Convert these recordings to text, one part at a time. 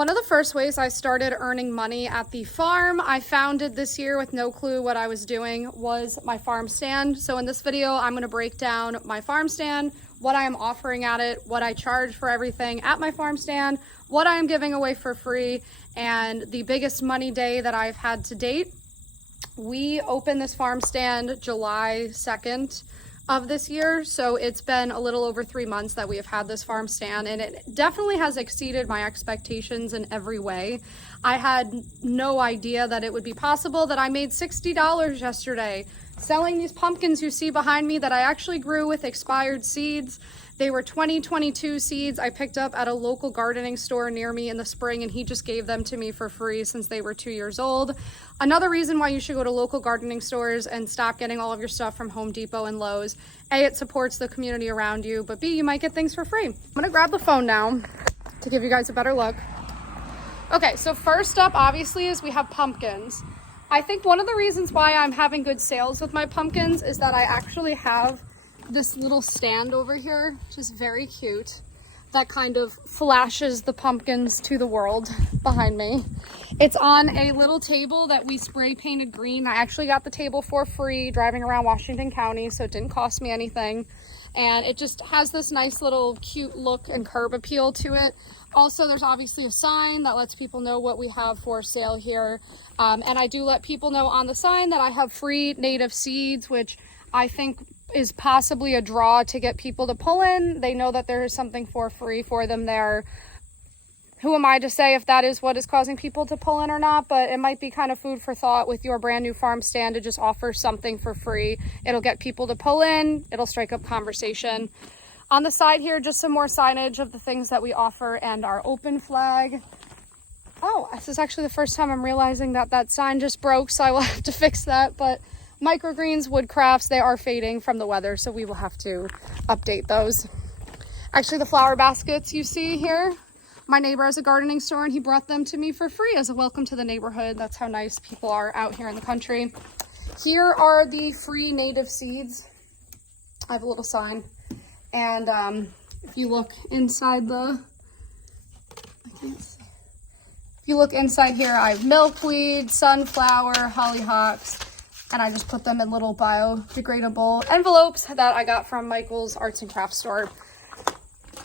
One of the first ways I started earning money at the farm I founded this year with no clue what I was doing was my farm stand. So in this video, I'm going to break down my farm stand, what I am offering at it, what I charge for everything at my farm stand, what I am giving away for free, and the biggest money day that I've had to date. We opened this farm stand July 2nd of this year, so it's been a little over 3 months that we have had this farm stand, and it definitely has exceeded my expectations in every way. I had no idea that it would be possible. That I made $60 yesterday selling these pumpkins you see behind me that I actually grew with expired seeds. They were 2022 seeds I picked up at a local gardening store near me in the spring, and he just gave them to me for free since they were 2 years old. Another reason why you should go to local gardening stores and stop getting all of your stuff from Home Depot and Lowe's. A, it supports the community around you, but B, you might get things for free. I'm gonna grab the phone now to give you guys a better look. Okay, so first up, obviously, is we have pumpkins. I think one of the reasons why I'm having good sales with my pumpkins is that I actually have this little stand over here, which is very cute, that kind of flashes the pumpkins to the world behind me. It's on a little table that we spray painted green. I actually got the table for free driving around Washington County, so it didn't cost me anything. And it just has this nice little cute look and curb appeal to it. Also, there's obviously a sign that lets people know what we have for sale here. And I do let people know on the sign that I have free native seeds, which I think is possibly a draw to get people to pull in. They know that there is something for free for them there. Who am I to say if that is what is causing people to pull in or not, but it might be kind of food for thought with your brand new farm stand to just offer something for free. It'll get people to pull in, it'll strike up conversation. On the side here, just some more signage of the things that we offer and our open flag. Oh, this is actually the first time I'm realizing that that sign just broke, so I will have to fix that, but microgreens, wood crafts, they are fading from the weather, so we will have to update those. Actually, the flower baskets you see here, my neighbor has a gardening store and he brought them to me for free as a welcome to the neighborhood. That's how nice people are out here in the country. Here are the free native seeds. I have a little sign. And if you look inside if you look inside here, I have milkweed, sunflower, hollyhocks, and I just put them in little biodegradable envelopes that I got from Michael's Arts and Crafts store.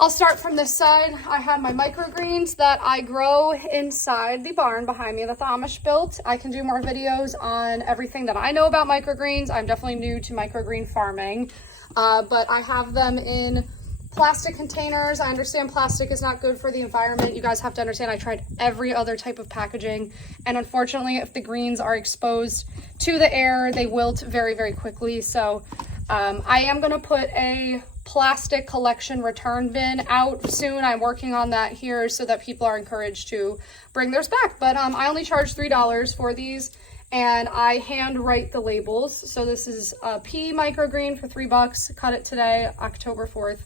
I'll start from this side. I have my microgreens that I grow inside the barn behind me that the Amish built. I can do more videos on everything that I know about microgreens. I'm definitely new to microgreen farming, but I have them in plastic containers. I understand plastic is not good for the environment. You guys have to understand I tried every other type of packaging, and unfortunately if the greens are exposed to the air, they wilt very, very quickly. So I am going to put a plastic collection return bin out soon. I'm working on that here so that people are encouraged to bring theirs back. But I only charge $3 for these, and I hand write the labels. So this is a pea microgreen for $3. Cut it today, October 4th.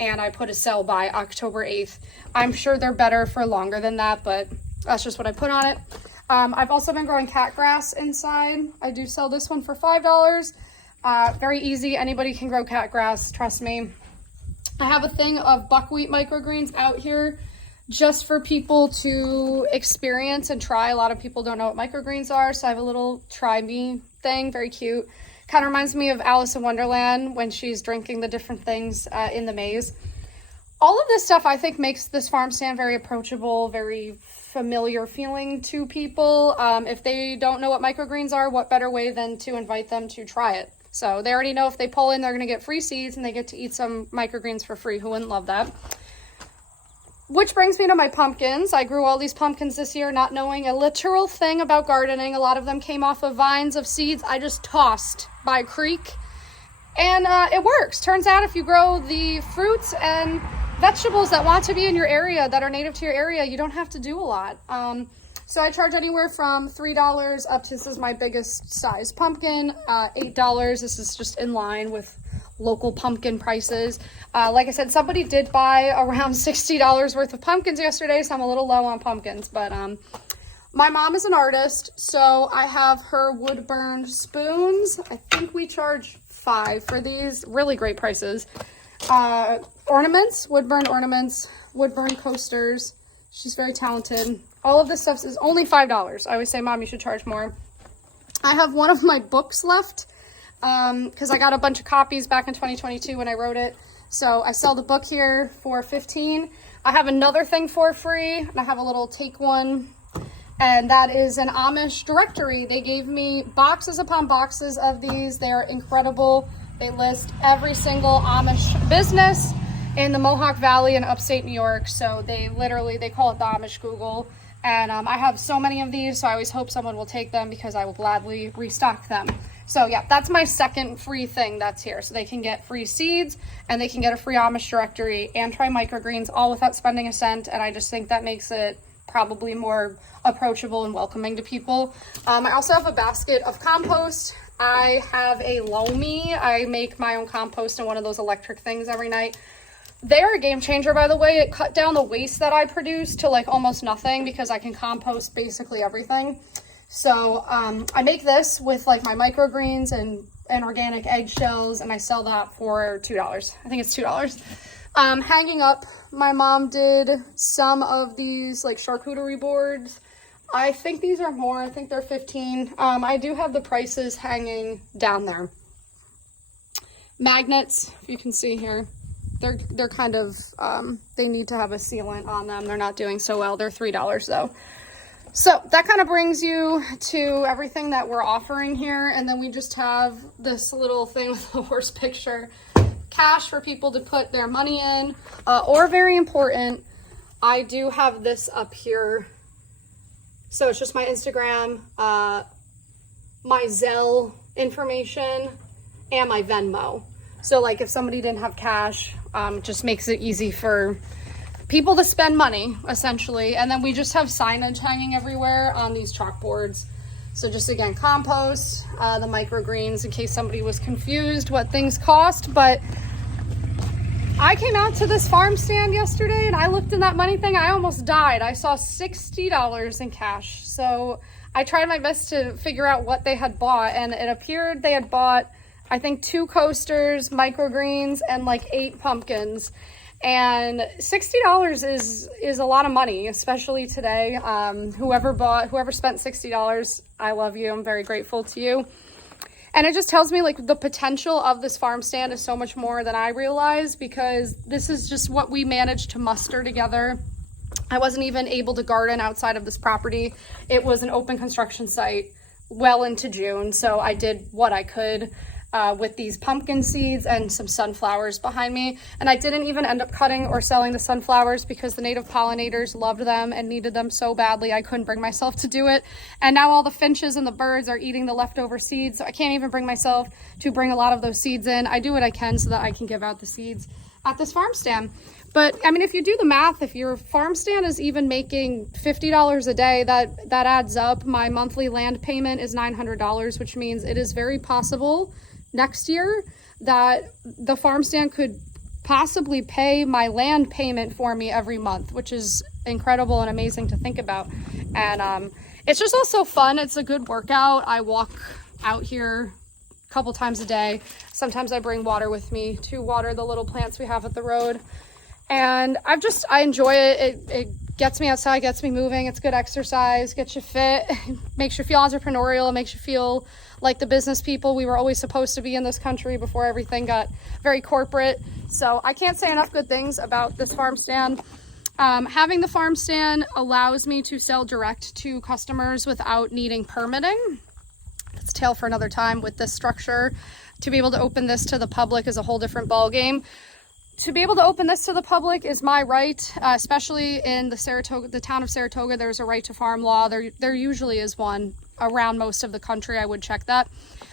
And I put a sell by October 8th. I'm sure they're better for longer than that, but that's just what I put on it. I've also been growing cat grass inside. I do sell this one for $5. Very easy. Anybody can grow cat grass, trust me. I have a thing of buckwheat microgreens out here just for people to experience and try. A lot of people don't know what microgreens are, so I have a little try me thing, very cute. Kind of reminds me of Alice in Wonderland when she's drinking the different things in the maze. All of this stuff I think makes this farm stand very approachable, very familiar feeling to people. If they don't know what microgreens are, what better way than to invite them to try it? So they already know if they pull in, they're going to get free seeds and they get to eat some microgreens for free. Who wouldn't love that? Which brings me to my pumpkins. I grew all these pumpkins this year not knowing a literal thing about gardening. A lot of them came off of vines of seeds I just tossed by a creek. And it works. Turns out if you grow the fruits and vegetables that want to be in your area, that are native to your area, you don't have to do a lot. So I charge anywhere from $3 up to, this is my biggest size pumpkin, $8. This is just in line with local pumpkin prices. Like I said, somebody did buy around $60 worth of pumpkins yesterday, so I'm a little low on pumpkins. But my mom is an artist, so I have her wood burned spoons. I think we charge $5 for these. Really great prices. Ornaments, wood burned ornaments, wood burned coasters, She's very talented. All of this stuff is only $5. I always say, Mom, you should charge more. I have one of my books left because I got a bunch of copies back in 2022 when I wrote it. So I sell the book here for $15. I have another thing for free, and I have a little take one, and that is an Amish directory. They gave me boxes upon boxes of these. They are incredible. They list every single Amish business in the Mohawk Valley in upstate New York. So they call it the Amish Google. And I have so many of these, so I always hope someone will take them because I will gladly restock them. So yeah, that's my second free thing that's here. So they can get free seeds, and they can get a free Amish directory and try microgreens all without spending a cent. And I just think that makes it probably more approachable and welcoming to people. I also have a basket of compost. I have a Lomi. I make my own compost in one of those electric things every night. They're a game changer, by the way. It cut down the waste that I produce to like almost nothing because I can compost basically everything. So I make this with like my microgreens and organic eggshells, and I sell that for $2. I think it's $2. Hanging up, my mom did some of these like charcuterie boards. I think these are more. I think they're $15. I do have the prices hanging down there. Magnets, if you can see here, they're kind of, they need to have a sealant on them. They're not doing so well. They're $3 though. So that kind of brings you to everything that we're offering here. And then we just have this little thing with the horse picture. Cash for people to put their money in, or very important, I do have this up here. So it's just my Instagram, my Zelle information, and my Venmo. So like if somebody didn't have cash, it just makes it easy for people to spend money, essentially. And then we just have signage hanging everywhere on these chalkboards. So just again, compost, the microgreens, in case somebody was confused what things cost. But I came out to this farm stand yesterday and I looked in that money thing. I almost died. I saw $60 in cash. So I tried my best to figure out what they had bought, and it appeared they had bought, I think, 2 coasters, microgreens, and like 8 pumpkins. And $60 is a lot of money, especially today. Whoever spent $60, I love you. I'm very grateful to you. And it just tells me like the potential of this farm stand is so much more than I realized, because this is just what we managed to muster together. I wasn't even able to garden outside of this property. It was an open construction site well into June. So I did what I could with these pumpkin seeds and some sunflowers behind me. And I didn't even end up cutting or selling the sunflowers because the native pollinators loved them and needed them so badly I couldn't bring myself to do it. And now all the finches and the birds are eating the leftover seeds, so I can't even bring myself to bring a lot of those seeds in. I do what I can so that I can give out the seeds at this farm stand. But I mean, if you do the math, if your farm stand is even making $50 a day, that adds up. My monthly land payment is $900, which means it is very possible next year that the farm stand could possibly pay my land payment for me every month, which is incredible and amazing to think about. And it's just also fun. It's a good workout. I walk out here a couple times a day. Sometimes I bring water with me to water the little plants we have at the road. And I enjoy it. It gets me outside, gets me moving. It's good exercise, gets you fit, makes you feel entrepreneurial, it makes you feel like the business people we were always supposed to be in this country before everything got very corporate. So I can't say enough good things about this farm stand. Having the farm stand allows me to sell direct to customers without needing permitting. That's a tale for another time with this structure. To be able to open this to the public is a whole different ballgame. To be able to open this to the public is my right, especially in the town of Saratoga. There's a right to farm law. There usually is one around most of the country. I would check that.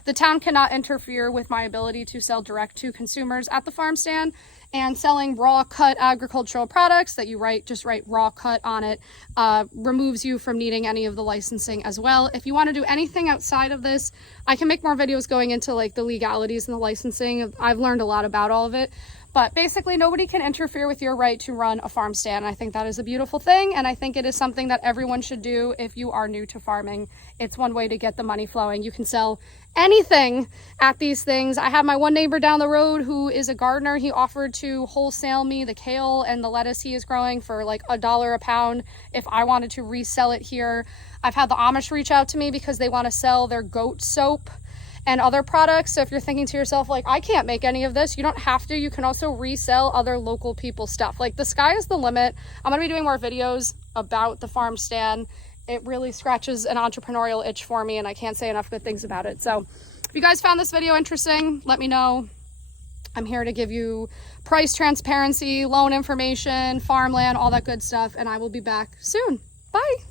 The town cannot interfere with my ability to sell direct to consumers at the farm stand, and selling raw cut agricultural products that you just write raw cut on it, removes you from needing any of the licensing as well. If you want to do anything outside of this, I can make more videos going into like the legalities and the licensing. I've learned a lot about all of it. But basically, nobody can interfere with your right to run a farm stand. I think that is a beautiful thing, and I think it is something that everyone should do if you are new to farming. It's one way to get the money flowing. You can sell anything at these things. I have my one neighbor down the road who is a gardener. He offered to wholesale me the kale and the lettuce he is growing for like $1 a pound if I wanted to resell it here. I've had the Amish reach out to me because they want to sell their goat soap and other products. So if you're thinking to yourself, like, I can't make any of this, you don't have to. You can also resell other local people's stuff. Like, the sky is the limit. I'm gonna be doing more videos about the farm stand. It really scratches an entrepreneurial itch for me, and I can't say enough good things about it. So if you guys found this video interesting, let me know. I'm here to give you price transparency, loan information, farmland, all that good stuff, and I will be back soon. Bye.